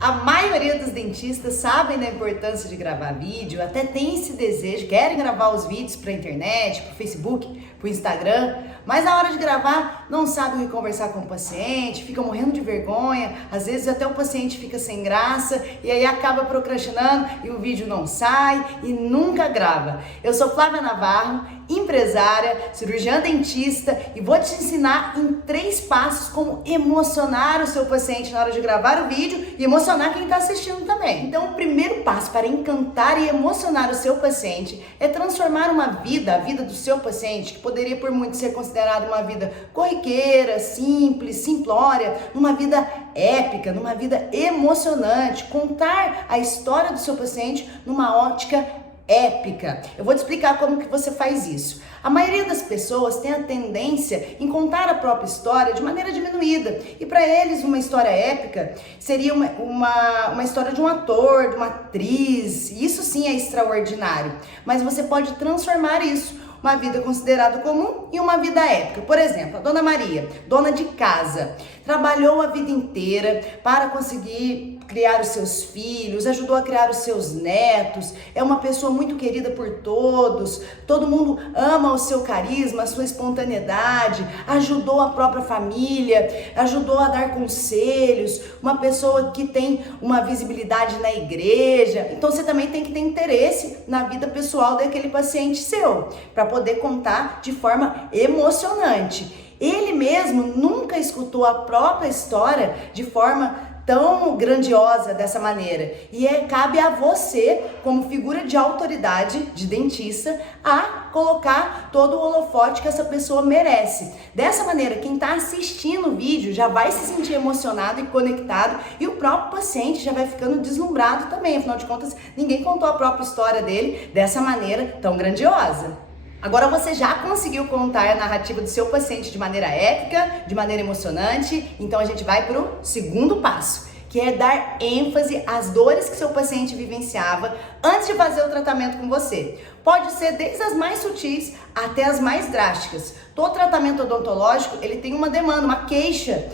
A maioria dos dentistas sabem da importância de gravar vídeo, até tem esse desejo, querem gravar os vídeos para a internet, para o Facebook, para o Instagram, mas na hora de gravar não sabem o que conversar com o paciente, ficam morrendo de vergonha, às vezes até o paciente fica sem graça e aí acaba procrastinando e o vídeo não sai e nunca grava. Eu sou Flávia Navarro, empresária, cirurgiã dentista e vou te ensinar em 3 passos como emocionar o seu paciente na hora de gravar o vídeo e emocionar quem está assistindo também. Então, o primeiro passo para encantar e emocionar o seu paciente é transformar uma vida, a vida do seu paciente, que poderia por muito ser considerada uma vida corriqueira, simples, simplória, numa vida épica, numa vida emocionante, contar a história do seu paciente numa ótica épica. Eu vou te explicar como que você faz isso. A maioria das pessoas tem a tendência em contar a própria história de maneira diminuída. E para eles uma história épica seria uma história de um ator, de uma atriz. Isso sim é extraordinário. Mas você pode transformar isso, uma vida considerada comum e uma vida épica. Por exemplo, a Dona Maria, dona de casa, trabalhou a vida inteira para conseguir criar os seus filhos, ajudou a criar os seus netos, é uma pessoa muito querida por todos, todo mundo ama o seu carisma, a sua espontaneidade, ajudou a própria família, ajudou a dar conselhos, uma pessoa que tem uma visibilidade na igreja. Então você também tem que ter interesse na vida pessoal daquele paciente seu, para poder contar de forma emocionante. Ele mesmo nunca escutou a própria história de forma tão grandiosa dessa maneira. E cabe a você, como figura de autoridade, de dentista, a colocar todo o holofote que essa pessoa merece. Dessa maneira, quem está assistindo o vídeo já vai se sentir emocionado e conectado e o próprio paciente já vai ficando deslumbrado também. Afinal de contas, ninguém contou a própria história dele dessa maneira tão grandiosa. Agora você já conseguiu contar a narrativa do seu paciente de maneira épica, de maneira emocionante, então a gente vai para o segundo passo, que é dar ênfase às dores que seu paciente vivenciava antes de fazer o tratamento com você. Pode ser desde as mais sutis até as mais drásticas. Todo tratamento odontológico, ele tem uma demanda, uma queixa,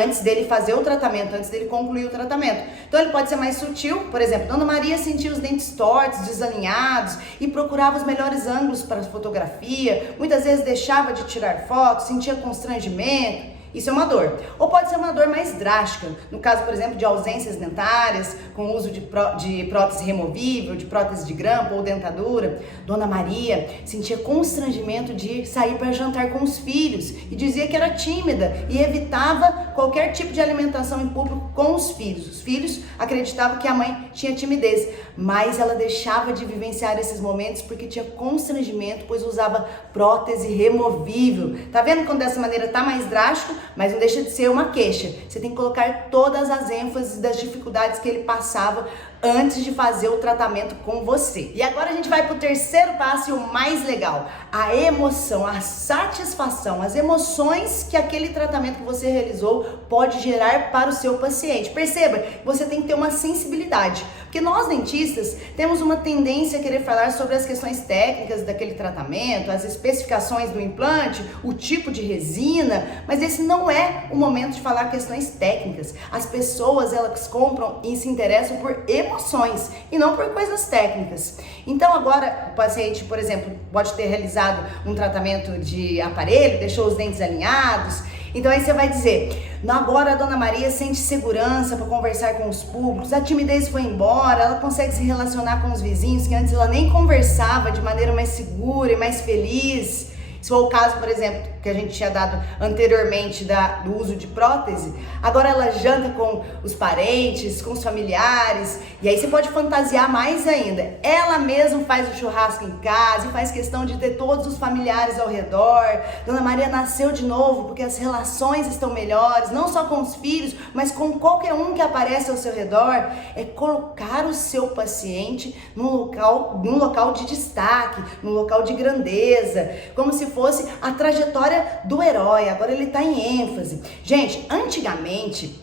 antes dele fazer o tratamento, antes dele concluir o tratamento. Então ele pode ser mais sutil, por exemplo, Dona Maria sentia os dentes tortos, desalinhados e procurava os melhores ângulos para a fotografia, muitas vezes deixava de tirar fotos, sentia constrangimento. Isso é uma dor. Ou pode ser uma dor mais drástica, no caso, por exemplo, de ausências dentárias, com uso de prótese removível, de prótese de grampo ou dentadura. Dona Maria sentia constrangimento de sair para jantar com os filhos e dizia que era tímida e evitava qualquer tipo de alimentação em público com os filhos. Os filhos acreditavam que a mãe tinha timidez, mas ela deixava de vivenciar esses momentos porque tinha constrangimento, pois usava prótese removível. Tá vendo quando dessa maneira tá mais drástico? Mas não deixa de ser uma queixa. Você tem que colocar todas as ênfases das dificuldades que ele passava antes de fazer o tratamento com você. E agora a gente vai para o terceiro passo e o mais legal, a emoção, a satisfação, as emoções que aquele tratamento que você realizou pode gerar para o seu paciente. Perceba, você tem que ter uma sensibilidade, porque nós dentistas temos uma tendência a querer falar sobre as questões técnicas daquele tratamento, as especificações do implante, o tipo de resina, mas esse não é o momento de falar questões técnicas. As pessoas, elas compram e se interessam por emoções e não por coisas técnicas. Então agora o paciente, por exemplo, pode ter realizado um tratamento de aparelho, deixou os dentes alinhados, então aí você vai dizer, agora a Dona Maria sente segurança para conversar com os públicos, a timidez foi embora, ela consegue se relacionar com os vizinhos que antes ela nem conversava de maneira mais segura e mais feliz. Se for o caso, por exemplo, que a gente tinha dado anteriormente do uso de prótese, agora ela janta com os parentes, com os familiares, e aí você pode fantasiar mais ainda. Ela mesma faz o churrasco em casa e faz questão de ter todos os familiares ao redor. Dona Maria nasceu de novo porque as relações estão melhores, não só com os filhos, mas com qualquer um que aparece ao seu redor. É colocar o seu paciente num local de destaque, num local de grandeza, como se fosse a trajetória do herói. Agora ele está em ênfase. Gente, antigamente,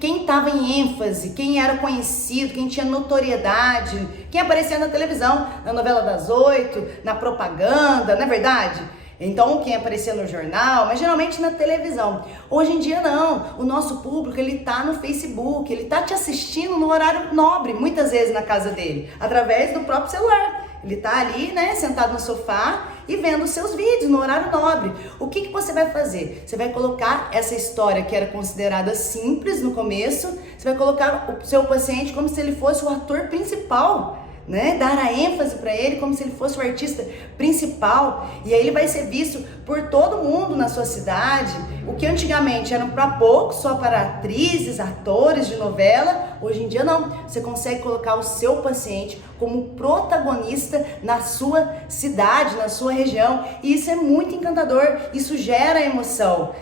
quem estava em ênfase, quem era conhecido, quem tinha notoriedade, quem aparecia na televisão, na novela das 8, na propaganda, não é verdade? Então, quem aparecia no jornal, mas geralmente na televisão. Hoje em dia não, o nosso público, ele tá no Facebook, ele tá te assistindo no horário nobre, muitas vezes na casa dele, através do próprio celular. Ele tá ali, né, sentado no sofá e vendo os seus vídeos no horário nobre. O que você vai fazer? Você vai colocar essa história que era considerada simples no começo, você vai colocar o seu paciente como se ele fosse o ator principal, né? Dar a ênfase para ele como se ele fosse o artista principal, e aí ele vai ser visto por todo mundo na sua cidade. O que antigamente era para poucos, só para atrizes, atores de novela, hoje em dia não. Você consegue colocar o seu paciente como protagonista na sua cidade, na sua região, e isso é muito encantador, isso gera emoção.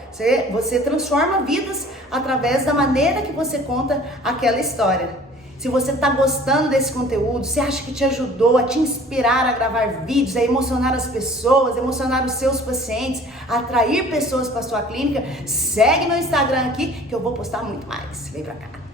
Você transforma vidas através da maneira que você conta aquela história. Se você está gostando desse conteúdo, você acha que te ajudou a te inspirar a gravar vídeos, a emocionar as pessoas, emocionar os seus pacientes, a atrair pessoas para sua clínica, segue meu Instagram aqui que eu vou postar muito mais. Vem pra cá.